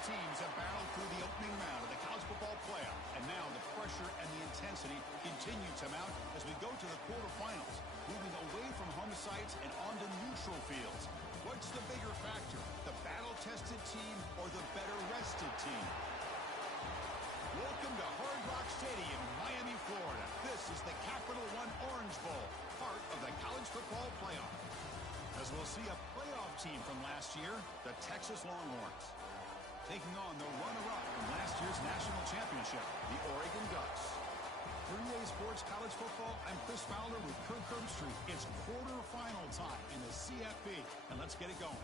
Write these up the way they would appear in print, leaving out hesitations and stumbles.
teams have battled through the opening round of the college football playoff, and now the pressure and the intensity continue to mount as we go to the quarterfinals, moving away from home sites and onto neutral fields. What's the bigger factor, the battle-tested team or the better-rested team? Welcome to Hard Rock Stadium, Miami, Florida. This is the Capital One Orange Bowl, part of the college football playoff. As we'll see a playoff team from last year, the Texas Longhorns, taking on the runner-up from last year's national championship, the Oregon Ducks. 3A Sports College Football, I'm Chris Fowler with Kirk Herbstreit. It's quarterfinal time in the CFP, and let's get it going.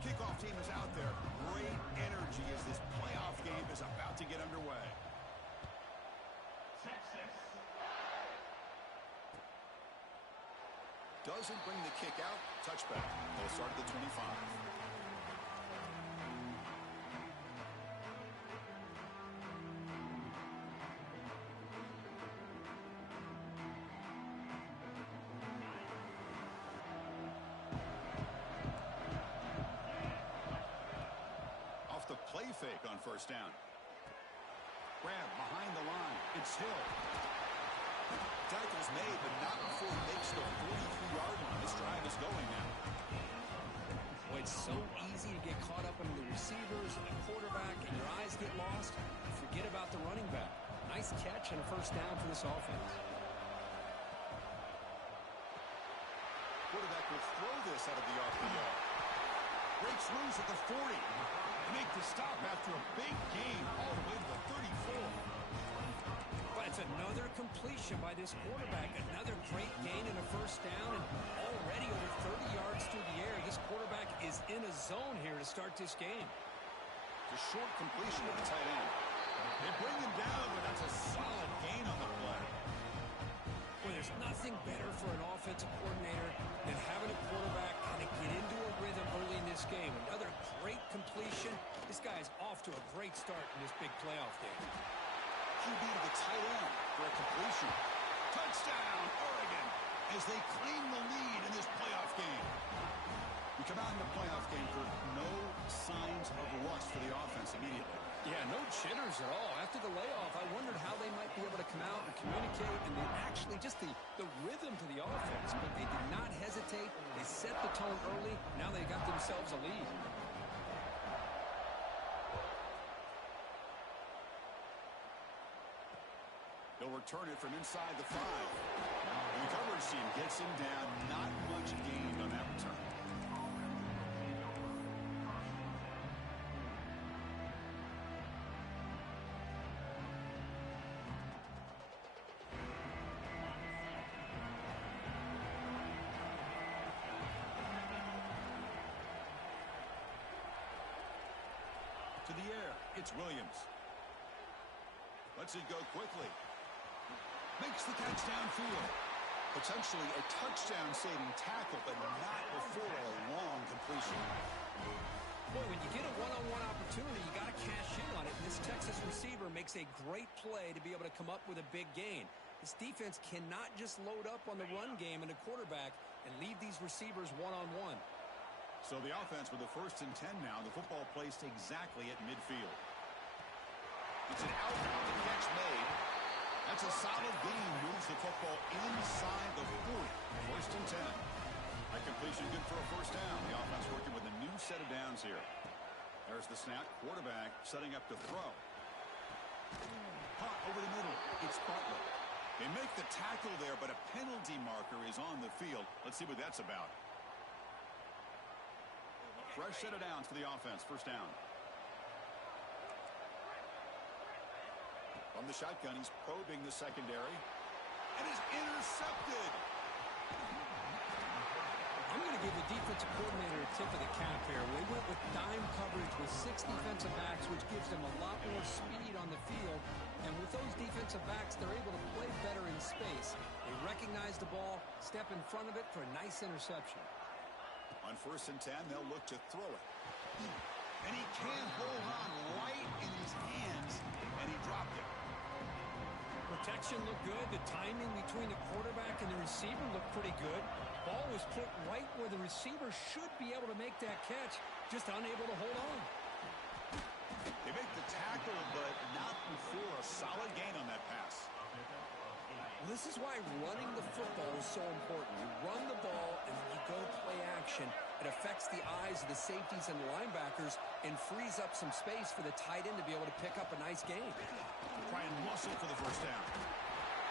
Kickoff team is out there. Great energy as this playoff game is about to get underway. Texas. Doesn't bring the kick out. Touchback. They'll start at the 25. The play fake on first down. Grab behind the line. It's Hill. Tackle's made, but not before he makes the 43-yard line. This drive is going now. Boy, it's so easy to get caught up in the receivers and the quarterback, and your eyes get lost. Forget about the running back. Nice catch and a first down for this offense. Quarterback will throw this out of the RPO. Breaks loose at the 40. Make the stop after a big gain all the way to the 34. But it's another completion by this quarterback. Another great gain and a first down, and already over 30 yards through the air. This quarterback is in a zone here to start this game. The short completion of the tight end. They bring him down, but that's a solid gain on the play. Well, there's nothing better for an offensive coordinator than having a quarterback kind of get into a rhythm early in this game. Another great completion. This guy is off to a great start in this big playoff game. QB to the tight end for a completion. Touchdown, Oregon, as they claim the lead in this playoff game. We come out in the playoff game for no signs of rust for the offense immediately. Yeah, no jitters at all. After the layoff, I wondered how they might be able to come out and communicate, and then actually just the rhythm to the offense. But they did not hesitate. They set the tone early. Now they got themselves a lead. They'll return it from inside the 5. The coverage team gets him down. Not much gained on that return. To the air, it's Williams. Lets it go quickly. Makes the catch downfield. Potentially a touchdown-saving tackle, but not before a long completion. Boy, when you get a one-on-one opportunity, you got to cash in on it. And this Texas receiver makes a great play to be able to come up with a big gain. This defense cannot just load up on the run game and the quarterback and leave these receivers one-on-one. So the offense with the 1st and 10 now. The football placed exactly at midfield. It's an outbound catch made. That's a solid gain. Moves the football inside the 40. 1st and 10. That completion good for a first down. The offense working with a new set of downs here. There's the snap. Quarterback setting up to throw. Caught over the middle. It's Butler. They make the tackle there, but a penalty marker is on the field. Let's see what that's about. Fresh set of downs for the offense. First down. From the shotgun, he's probing the secondary. And is intercepted. I'm going to give the defensive defensive coordinator tip of the cap here. They went with dime coverage with 6 defensive backs, which gives them a lot more speed on the field. And with those defensive backs, they're able to play better in space. They recognize the ball, step in front of it for a nice interception. On 1st and 10, they'll look to throw it. And he can hold on right in his hands, and he dropped it. Protection looked good. The timing between the quarterback and the receiver looked pretty good. Ball was put right where the receiver should be able to make that catch, just unable to hold on. They make the tackle, but not before a solid gain on that pass. Well, this is why running the football is so important. You run the ball and then you go play action. It affects the eyes of the safeties and linebackers and frees up some space for the tight end to be able to pick up a nice gain. Try and muscle for the first down.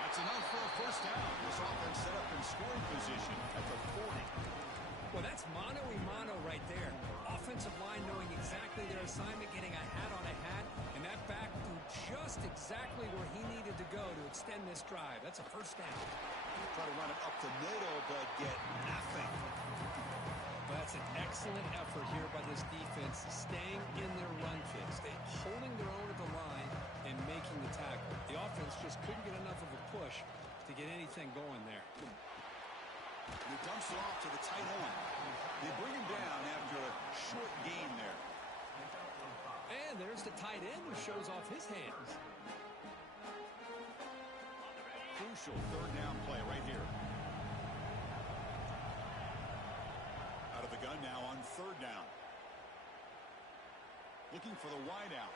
That's enough for a first down. This offense set up in scoring position at the 40. Well, that's mano-a-mano right there. Offensive line knowing exactly their assignment, getting a hat on a hat, and that back threw just exactly where he needed to go to extend this drive. That's a first down. Try to run it up the middle, but get nothing. Well, that's an excellent effort here by this defense, staying in their run fits, holding their own at the line and making the tackle. The offense just couldn't get enough of a push to get anything going there. He dumps it off to the tight end. They bring him down after a short gain there. And there's the tight end who shows off his hands. Crucial third down play right here. Out of the gun now on 3rd down. Looking for the wide out.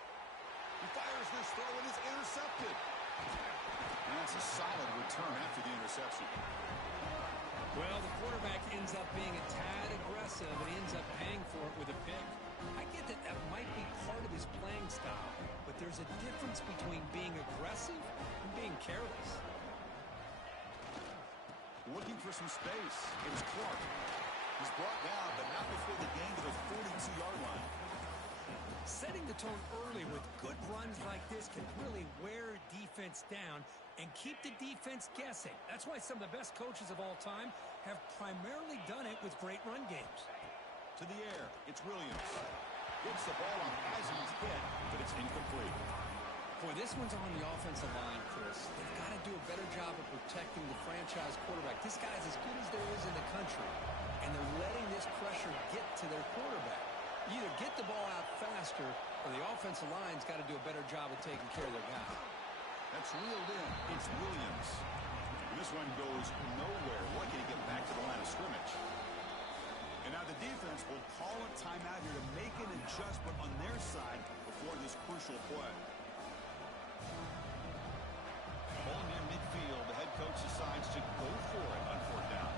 He fires this throw and is intercepted. And that's a solid return after the interception. Well, the quarterback ends up being a tad aggressive, and he ends up paying for it with a pick. I get that that might be part of his playing style, but there's a difference between being aggressive and being careless. Looking for some space. It's Clark. He's brought down, but not before the gain to the 42-yard line. Setting the tone early with good runs like this can really wear defense down and keep the defense guessing. That's why some of the best coaches of all time have primarily done it with great run games. To the air, it's Williams. Gets the ball on Hazen's hit, but it's incomplete. Boy, this one's on the offensive line, Chris. They've got to do a better job of protecting the franchise quarterback. This guy's as good as there is in the country, and they're letting this pressure get to their quarterback. You either get the ball out faster, or the offensive line's got to do a better job of taking care of their guy. That's reeled in. It's Williams. And this one goes nowhere. Lucky to get back to the line of scrimmage. And now the defense will call a timeout here to make an adjustment on their side before this crucial play. Ball near midfield. The head coach decides to go for it on 4th down.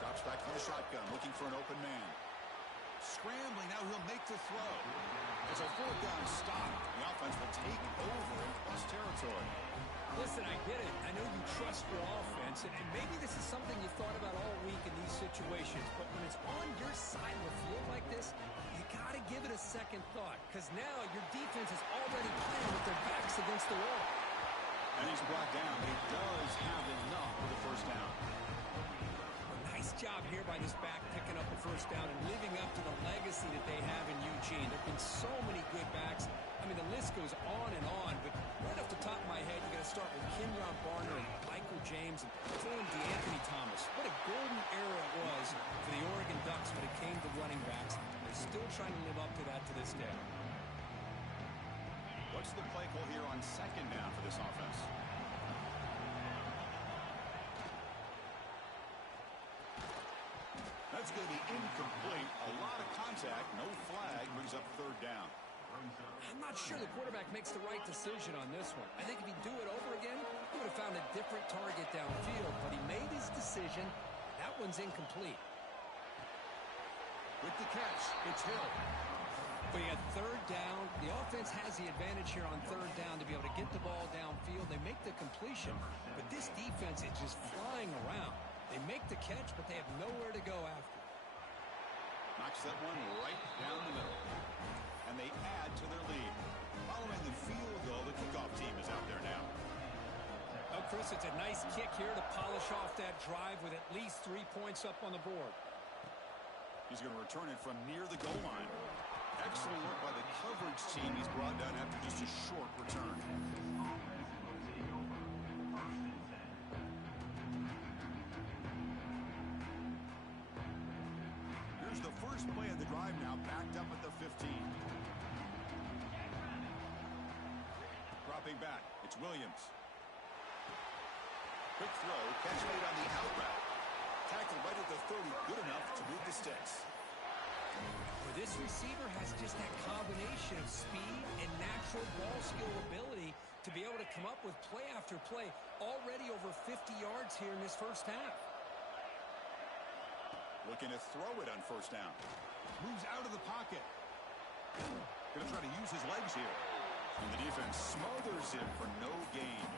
Drops back from the shotgun, looking for an open man. Scrambling, now he'll make the throw. It's a 4th down stop. The offense will take over in plus territory. Listen, I get it. I know you trust your offense, and maybe this is something you thought about all week in these situations, but when it's on your side of the field like this, you got to give it a second thought, because now your defense is already playing with their backs against the wall. And he's brought down, but he does have enough for the first down. Nice job here by this back picking up the first down and living up to the legacy that they have in Eugene. There have been so many good backs. I mean, the list goes on and on, but right off the top of my head, you got to start with Kenyon Barner and Michael James and throw in DeAnthony Thomas. What a golden era it was for the Oregon Ducks when it came to running backs. They're still trying to live up to that to this day. What's the play call here on 2nd down for this offense? That's going to be incomplete. A lot of contact. No flag. Brings up 3rd down. I'm not sure the quarterback makes the right decision on this one. I think if he'd do it over again, he would have found a different target downfield, but he made his decision. That one's incomplete. With the catch, it's Hill. But you got 3rd down. The offense has the advantage here on 3rd down to be able to get the ball downfield. They make the completion, but this defense is just flying around. They make the catch, but they have nowhere to go after. Knocks that one right down the middle. And they add to their lead. Following the field goal, the kickoff team is out there now. Oh, Chris, it's a nice kick here to polish off that drive with at least 3 points up on the board. He's going to return it from near the goal line. Excellent work by the coverage team. He's brought down after just a short return. Here's the first play of the drive now, backed up at the 15. Dropping back, it's Williams. Quick throw, catch made on the out route. Tackled right at the 30, good enough to move the sticks. Well, this receiver has just that combination of speed and natural ball skill ability to be able to come up with play after play. Already over 50 yards here in this first half. Looking to throw it on first down. Moves out of the pocket. Going to try to use his legs here. And the defense smothers him for no gain.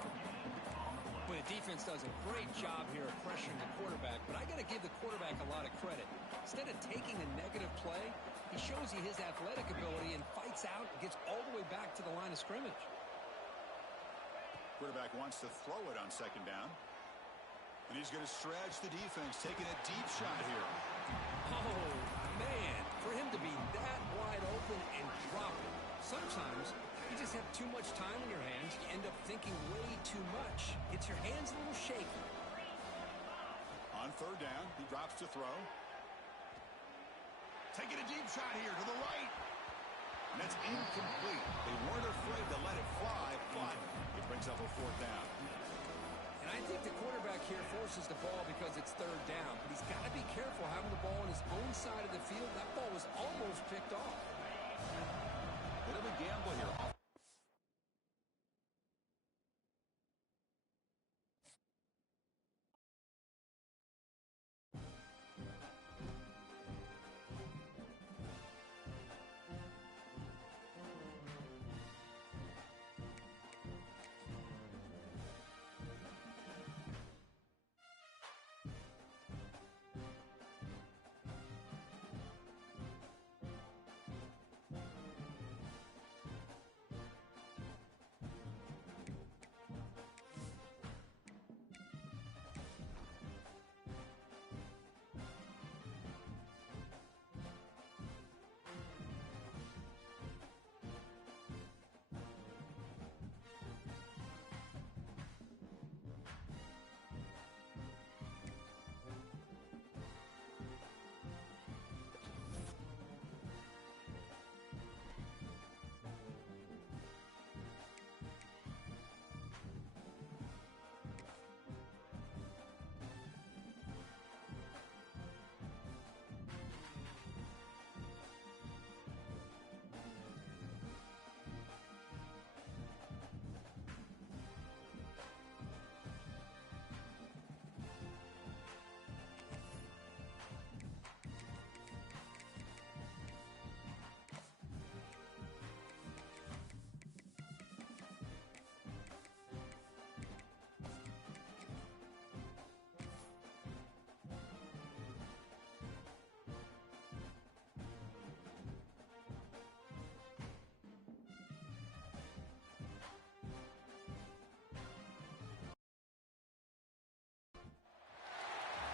Well, the defense does a great job here of pressuring the quarterback, but I got to give the quarterback a lot of credit. Instead of taking a negative play, he shows you his athletic ability and fights out and gets all the way back to the line of scrimmage. Quarterback wants to throw it on second down. And he's going to stretch the defense, taking a deep shot here. Oh, man, for him to be that wide open and drop it. Sometimes you just have too much time in your hands. You end up thinking way too much. Gets your hands a little shaky. On third down, he drops to throw. Taking a deep shot here to the right. And that's incomplete. They weren't afraid to let it fly, but it brings up a fourth down. And I think the quarterback here forces the ball because it's third down. But he's got to be careful having the ball on his own side of the field. That ball was almost picked off. Bit of a gamble here.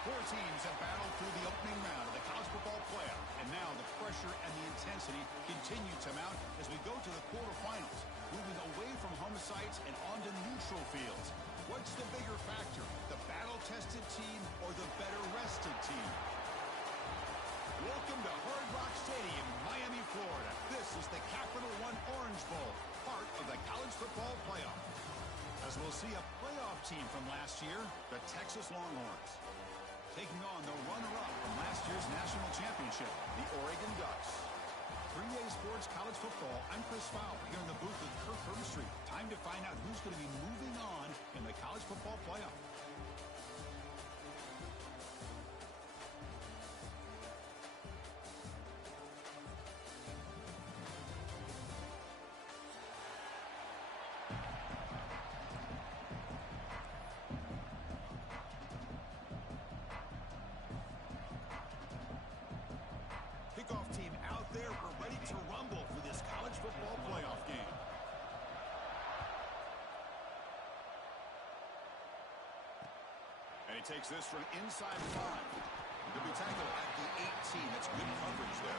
Four teams have battled through the opening round of the college football playoff, and now the pressure and the intensity continue to mount as we go to the quarterfinals, moving away from home sites and onto neutral fields. What's the bigger factor, the battle-tested team or the better-rested team? Welcome to Hard Rock Stadium, Miami, Florida. This is the Capital One Orange Bowl, part of the college football playoff. As we'll see a playoff team from last year, the Texas Longhorns, taking on the runner-up from last year's national championship, the Oregon Ducks. 3A Sports College Football, I'm Chris Fowler here in the booth with Kirk Herbstreit. Time to find out who's going to be moving on in the college football playoff. Kickoff team out there. We're ready to rumble for this college football playoff game. And he takes this from inside 5. He'll be tackled at the 18. That's good coverage there.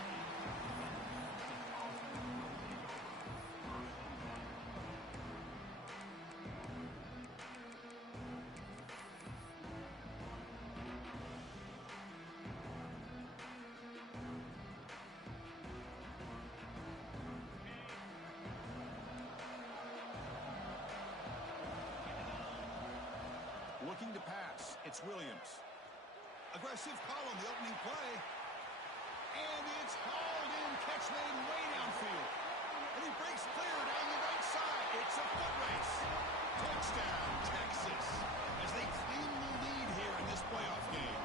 Looking to pass. It's Williams. Aggressive call on the opening play. And it's hauled in. Catch made way downfield. And he breaks clear down the right side. It's a foot race. Touchdown, Texas. As they claim the lead here in this playoff game.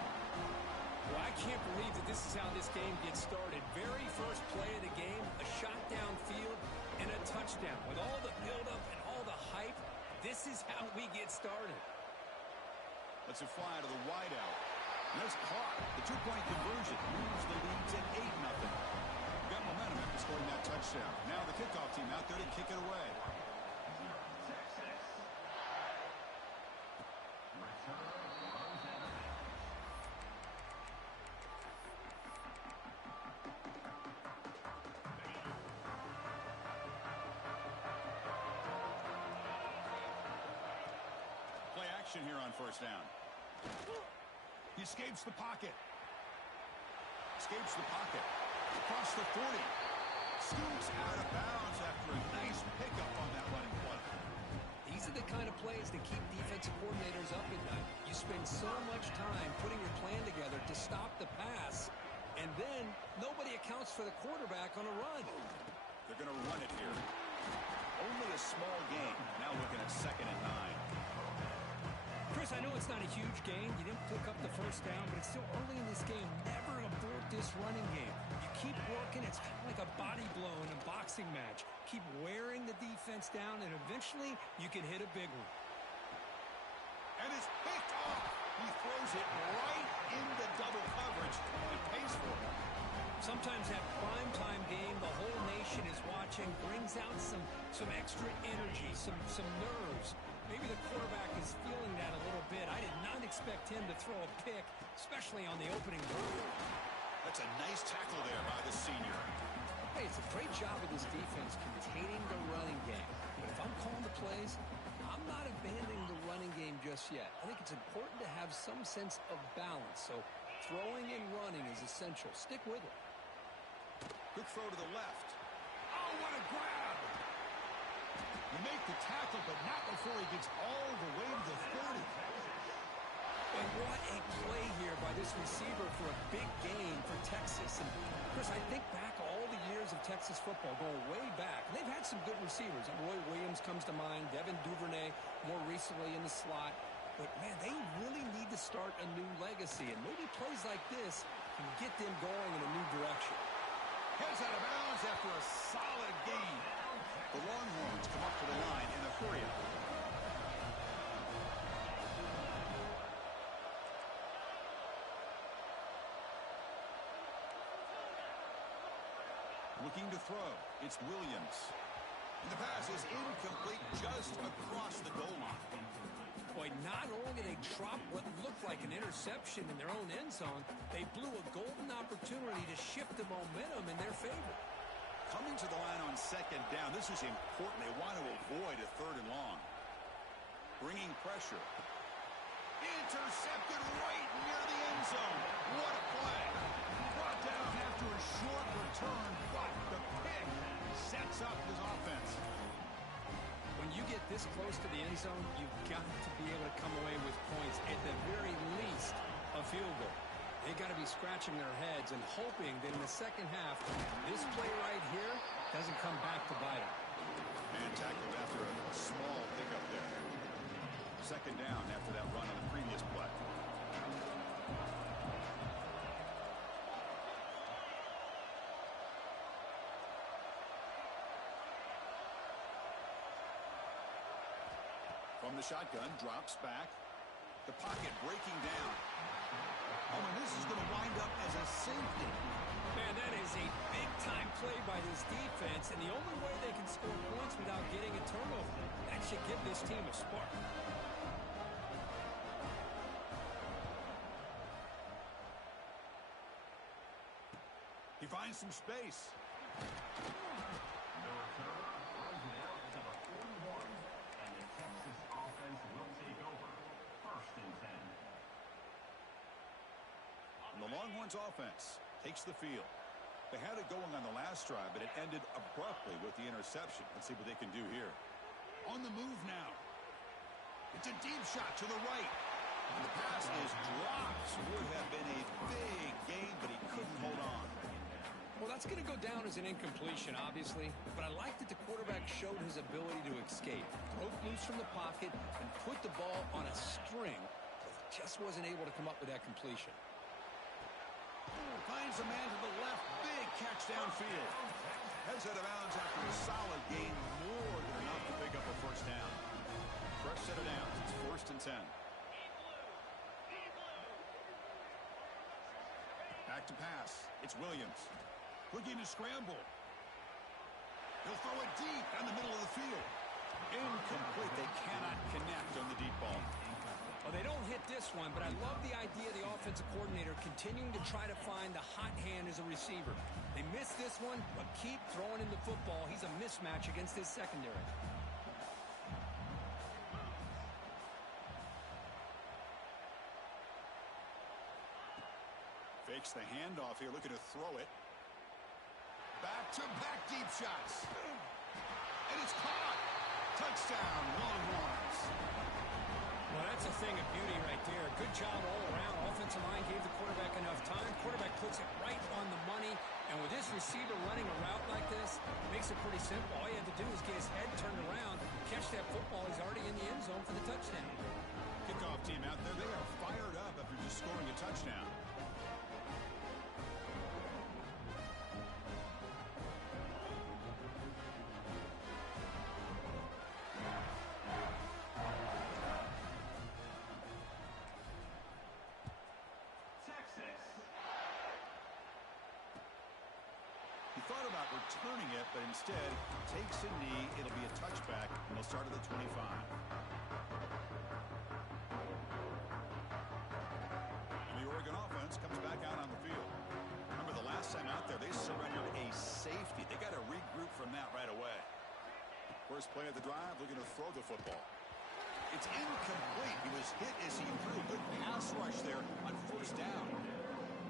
Well, I can't believe that this is how this game gets started. Very first play of the game, a shot downfield, and a touchdown. With all the buildup and all the hype, this is how we get started. Let's a fly to the wideout. And that's caught. The two-point conversion moves the lead to 8-0. Got momentum after scoring that touchdown. Now the kickoff team out there to kick it away. Play action here on first down. He escapes the pocket. Escapes the pocket. Across the 40. Scoops out of bounds after a nice pickup on that running play. These are the kind of plays that keep defensive coordinators up at night. You spend so much time putting your plan together to stop the pass, and then nobody accounts for the quarterback on a run. They're going to run it here. Only a small gain. Now looking at 2nd and 9. Chris, I know it's not a huge gain. You didn't pick up the first down, but it's still early in this game. Never abort this running game. You keep working. It's kind of like a body blow in a boxing match. Keep wearing the defense down, and eventually you can hit a big one. And it's picked off. He throws it right into double coverage. It pays for it. Sometimes that primetime game, the whole nation is watching, brings out some extra energy, some nerves. Maybe the quarterback is feeling that a little bit. I did not expect him to throw a pick, especially on the opening drive. That's a nice tackle there by the senior. Hey, it's a great job of this defense containing the running game. But if I'm calling the plays, I'm not abandoning the running game just yet. I think it's important to have some sense of balance. So throwing and running is essential. Stick with it. Good throw to the left. Oh, what a grab! You make the tackle, but not before he gets all the way to the 30. And what a play here by this receiver for a big gain for Texas. And Chris, I think back all the years of Texas football, going way back. And they've had some good receivers. Roy Williams comes to mind, Devin Duvernay more recently in the slot. But, man, they really need to start a new legacy. And maybe plays like this can get them going in a new direction. Heads out of bounds after a solid gain. The Longhorns come up to the 9 in a hurry-up. Looking to throw. It's Williams. And the pass is incomplete just across the goal line. Boy, not only did they drop what looked like an interception in their own end zone, they blew a golden opportunity to shift the momentum in their favor. Coming to the line on 2nd down, this is important. They want to avoid a 3rd and long. Bringing pressure. Intercepted right near the end zone. What a play. Brought down after a short return, but the pick sets up his offense. When you get this close to the end zone, you've got to be able to come away with points, at the very least a field goal. They got to be scratching their heads and hoping that in the second half, this play right here doesn't come back to bite them. And tackled after a small pickup there. 2nd down after that run on the previous play. From the shotgun, drops back. The pocket breaking down. Oh, and this is going to wind up as a safety. Man, that is a big-time play by this defense, and the only way they can score points without getting a turnover. That should give this team a spark. finds some space. The returner runs it out to the 41, and the Texas offense will take over. 1st and 10. And the Longhorns offense takes the field. They had it going on the last drive, but it ended abruptly with the interception. Let's see what they can do here. On the move now. It's a deep shot to the right. And the pass is dropped. Would have been a big gain, but he couldn't hold on. Well, that's going to go down as an incompletion, obviously. But I like that the quarterback showed his ability to escape. Broke loose from the pocket and put the ball on a string. Just wasn't able to come up with that completion. Finds a man to the left. Big catch downfield. Heads out of bounds after a solid gain. More than enough to pick up a first down. Fresh set of downs. It's 1st and 10. Back to pass. It's Williams. Looking to scramble. He'll throw it deep down the middle of the field. Incomplete. They cannot connect on the deep ball. Well, they don't hit this one, but I love the idea of the offensive coordinator continuing to try to find the hot hand as a receiver. They missed this one, but keep throwing him the football. He's a mismatch against his secondary. Fakes the handoff here, looking to throw it. Back-to-back deep shots. And it's caught. Touchdown, Longhorns. Well, that's a thing of beauty right there. Good job all around. Offensive line gave the quarterback enough time. Quarterback puts it right on the money. And with this receiver running a route like this, makes it pretty simple. All you have to do is get his head turned around, catch that football. He's already in the end zone for the touchdown. Kickoff team out there. They are fired up after just scoring a touchdown. Thought about returning it, but instead takes a knee. It'll be a touchback, and they'll start at the 25. And the Oregon offense comes back out on the field. Remember, the last time out there, they surrendered a safety. They got to regroup from that right away. First play of the drive, looking to throw the football. It's incomplete. He was hit as he threw. Good pass rush there on 1st down.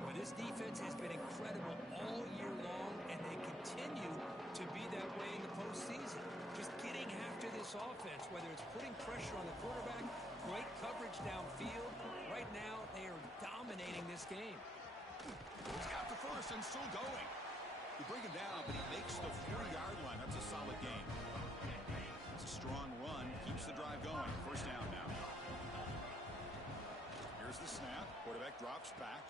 Well, this defense has been incredible all year long, and they continue to be that way in the postseason. Just getting after this offense, whether it's putting pressure on the quarterback, great coverage downfield. Right now, they are dominating this game. He's got the first and still going. You bring him down, but he makes the 40-yard line. That's a solid game. It's a strong run. Keeps the drive going. First down now. Here's the snap. Quarterback drops back.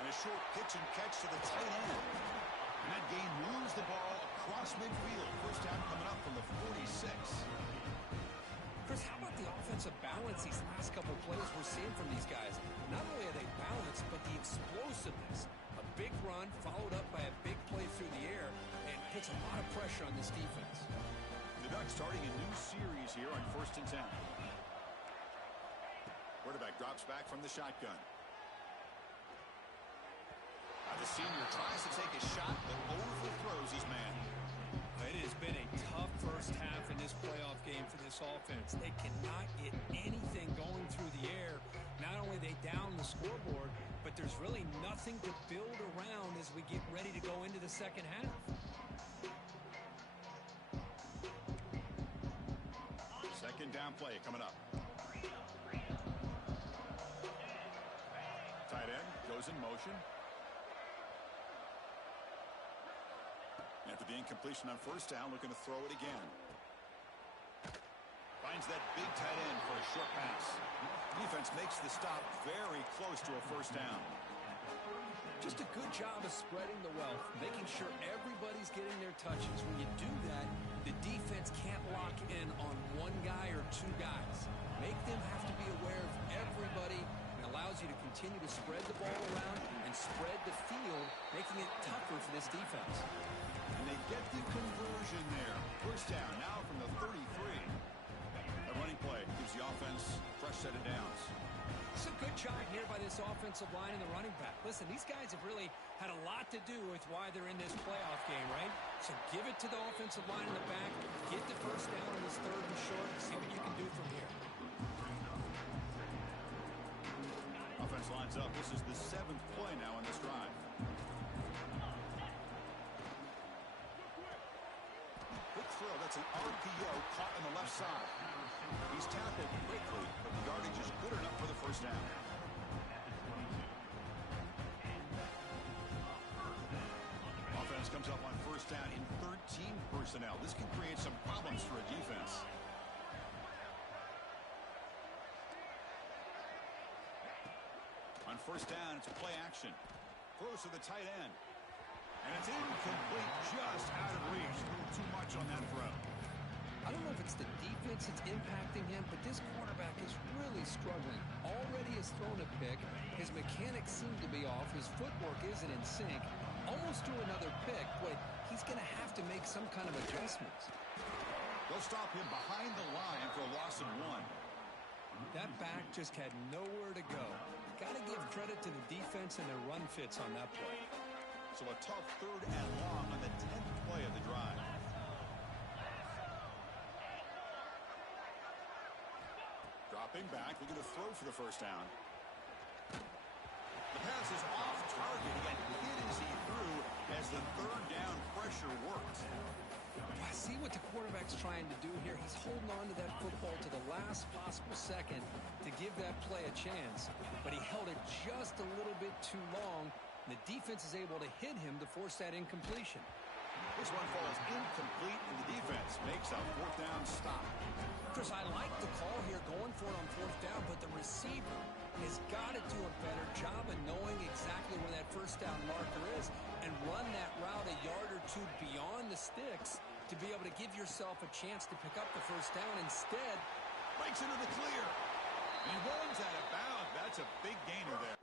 And a short pitch and catch to the tight end. And that gain moves the ball across midfield. First down coming up from the 46. Chris, how about the offensive balance these last couple plays we're seeing from these guys? Not only are they balanced, but the explosiveness. A big run followed up by a big play through the air and puts a lot of pressure on this defense. The Ducks starting a new series here on 1st and 10. Quarterback drops back from the shotgun. The senior tries to take a shot, but overthrows his man. It has been a tough first half in this playoff game for this offense. They cannot get anything going through the air. Not only they down the scoreboard, but there's really nothing to build around as we get ready to go into the second half. Second down play coming up. Tight end goes in motion. After the incompletion on 1st down, looking to throw it again. Finds that big tight end for a short pass. Defense makes the stop very close to a 1st down. Just a good job of spreading the wealth, making sure everybody's getting their touches. When you do that, the defense can't lock in on one guy or two guys. Make them have to be aware of everybody, and allows you to continue to spread the ball around and spread the field, making it tougher for this defense. And they get the conversion there. First down now from the 33. A running play gives the offense a fresh set of downs. It's a good job here by this offensive line and the running back. Listen, these guys have really had a lot to do with why they're in this playoff game, right? So give it to the offensive line in the back. Get the first down on this third and short. See what you can do from here. Offense lines up. This is the 7th play now in this drive. Quick throw. That's an RPO caught on the left side. He's tackled quickly, but the yardage is good enough for the first down. Offense comes up on first down in 13 personnel. This can create some problems for a defense. On first down, it's play action. Throws to the tight end. And it's incomplete, just out of reach. A little too much on that throw. I don't know if it's the defense that's impacting him, but this quarterback is really struggling. Already has thrown a pick. His mechanics seem to be off. His footwork isn't in sync. Almost threw another pick, but he's going to have to make some kind of adjustments. They'll stop him behind the line for a loss of 1. That back just had nowhere to go. Got to give credit to the defense and their run fits on that play. So a tough 3rd and long on the 10th play of the drive. Dropping back, looking to throw for the first down. The pass is off target. He got hit as he threw as the 3rd down pressure worked. I see what the quarterback's trying to do here. He's holding on to that football to the last possible second to give that play a chance. But he held it just a little bit too long. The defense is able to hit him to force that incompletion. This one falls incomplete, and the defense makes a 4th down stop. Chris, I like the call here going for it on 4th down, but the receiver has got to do a better job of knowing exactly where that first down marker is and run that route a yard or two beyond the sticks to be able to give yourself a chance to pick up the first down. Instead, Breaks into the clear. He runs out of bounds. That's a big gainer there.